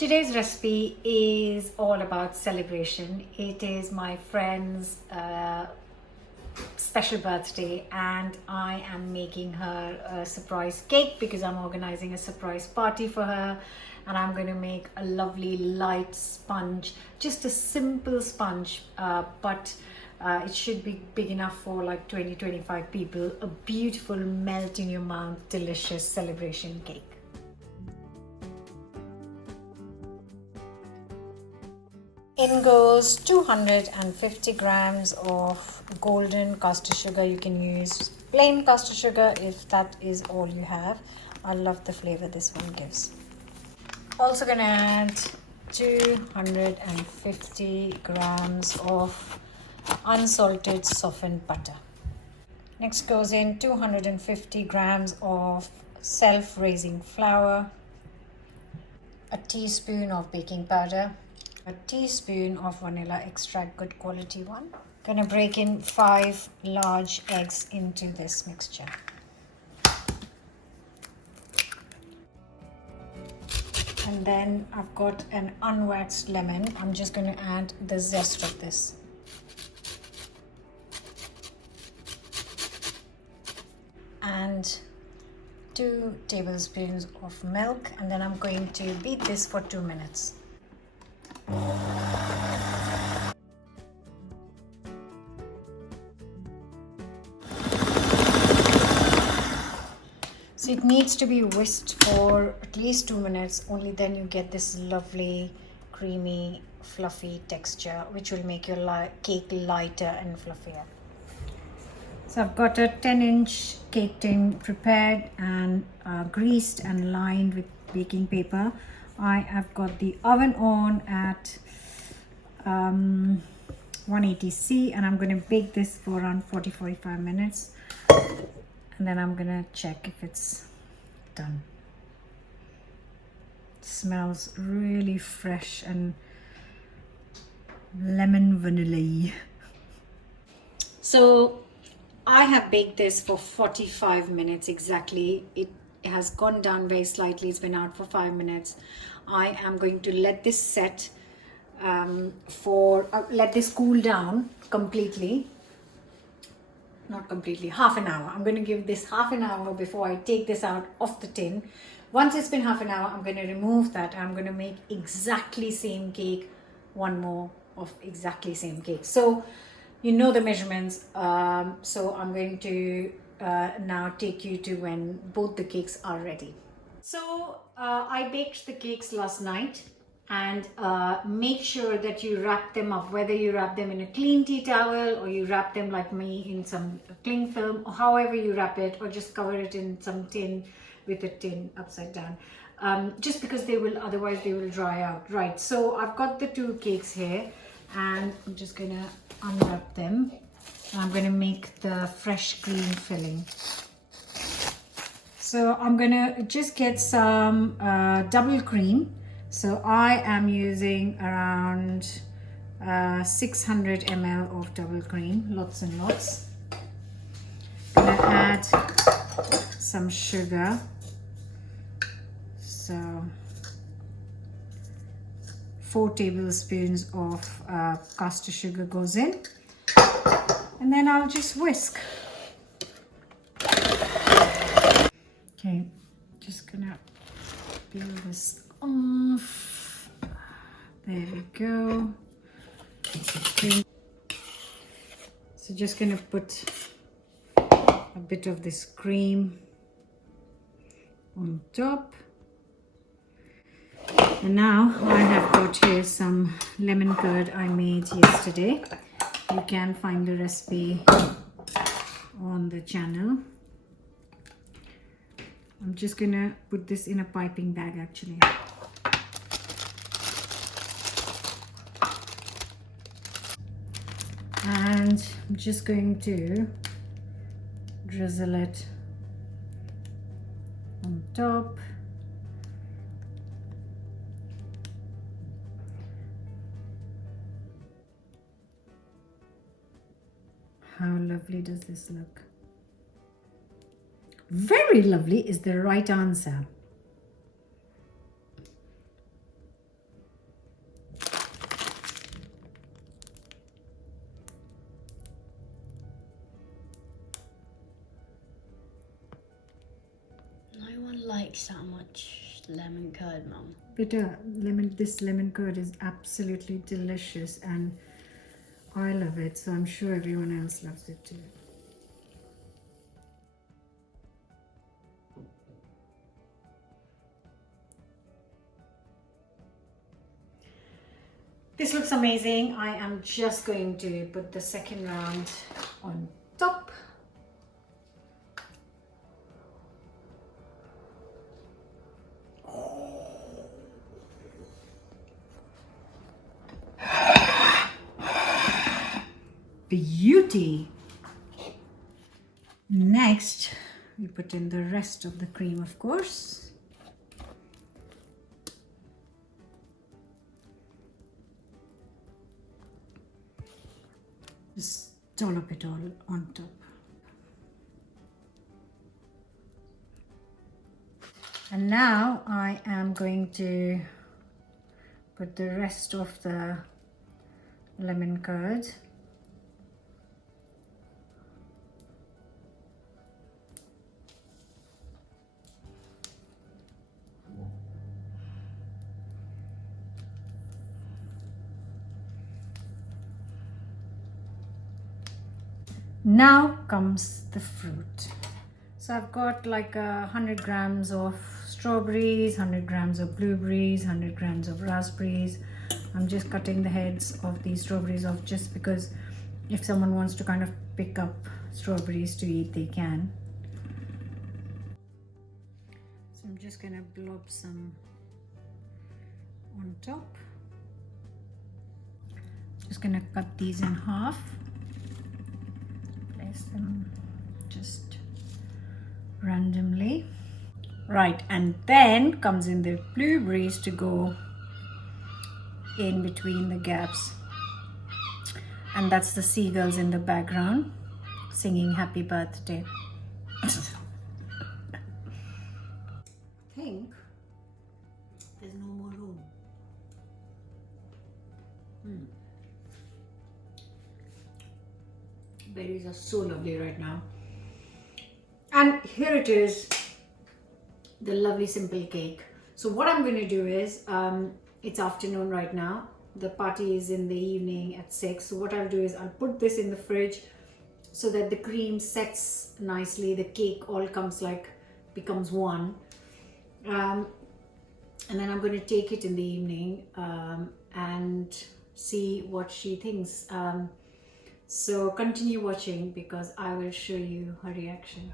Today's recipe is all about celebration. It is my friend's special birthday and I am making her a surprise cake because I'm organizing a surprise party for her, and I'm going to make a lovely light sponge, just a simple sponge, but it should be big enough for like 20-25 people. A beautiful melt in your mouth, delicious celebration cake. In goes 250 grams of golden caster sugar. You can use plain caster sugar if that is all you have. I love the flavor this one gives. Also gonna add 250 grams of unsalted softened butter. Next goes in 250 grams of self-raising flour, a teaspoon of baking powder, a teaspoon of vanilla extract, good quality one. Gonna break in 5 large eggs into this mixture. And then I've got an unwaxed lemon. I'm just gonna add the zest of this. And 2 tablespoons of milk, and then I'm going to beat this for 2 minutes. So it needs to be whisked for at least 2 minutes, only then you get this lovely creamy fluffy texture which will make your cake lighter and fluffier. So I've got a 10-inch cake tin prepared and greased and lined with baking paper. I have got the oven on at 180°, and I'm going to bake this for around 40-45 minutes. And then I'm gonna check if it's done. It smells really fresh and lemon vanilla-y. So I have baked this for 45 minutes exactly. It has gone down very slightly. It's been out for 5 minutes. I am going to let this set let this cool down completely. Not completely, half an hour. I'm going to give this half an hour before I take this out of the tin. Once it's been half an hour, I'm going to remove that. I'm going to make exactly same cake, one more of exactly same cake. So you know the measurements. So I'm going to now take you to when both the cakes are ready. So I baked the cakes last night. And make sure that you wrap them up, whether you wrap them in a clean tea towel or you wrap them like me in some cling film, or however you wrap it, or just cover it in some tin with a tin upside down, just because otherwise they will dry out. Right, so I've got the 2 cakes here and I'm just gonna unwrap them. I'm gonna make the fresh cream filling. So I'm gonna just get some double cream. So I am using around 600 ml of double cream, lots and lots. I'm gonna add some sugar. So 4 tablespoons of caster sugar goes in. And then I'll just whisk. Okay, just gonna peel this off. There we go. So just gonna put a bit of this cream on top. And now I have got here some lemon curd I made yesterday. You can find the recipe on the channel. I'm just gonna put this in a piping bag actually. And I'm just going to drizzle it on top. How lovely does this look? Very lovely is the right answer. likes that much lemon curd, Mum. Bitter this lemon curd is absolutely delicious, and I love it, so I'm sure everyone else loves it too. This looks amazing. I am just going to put the second round on top. Beauty. Next, we put in the rest of the cream, of course. Just dollop it all on top. And now I am going to put the rest of the lemon curd . Now comes the fruit. So I've got like 100 grams of strawberries, 100 grams of blueberries, 100 grams of raspberries. I'm just cutting the heads of these strawberries off just because if someone wants to kind of pick up strawberries to eat, they can. So I'm just gonna blob some on top. Just gonna cut these in half. Place them just randomly. Right, and then comes in the blueberries to go in between the gaps. And that's the seagulls in the background singing happy birthday. I think there's no more room. Berries are so lovely right now. And here it is, the lovely simple cake. So what I'm going to do is, it's afternoon right now. The party is in the evening at 6. So what I'll do is I'll put this in the fridge so that the cream sets nicely. The cake all becomes one. And then I'm going to take it in the evening and see what she thinks. So continue watching because I will show you her reaction.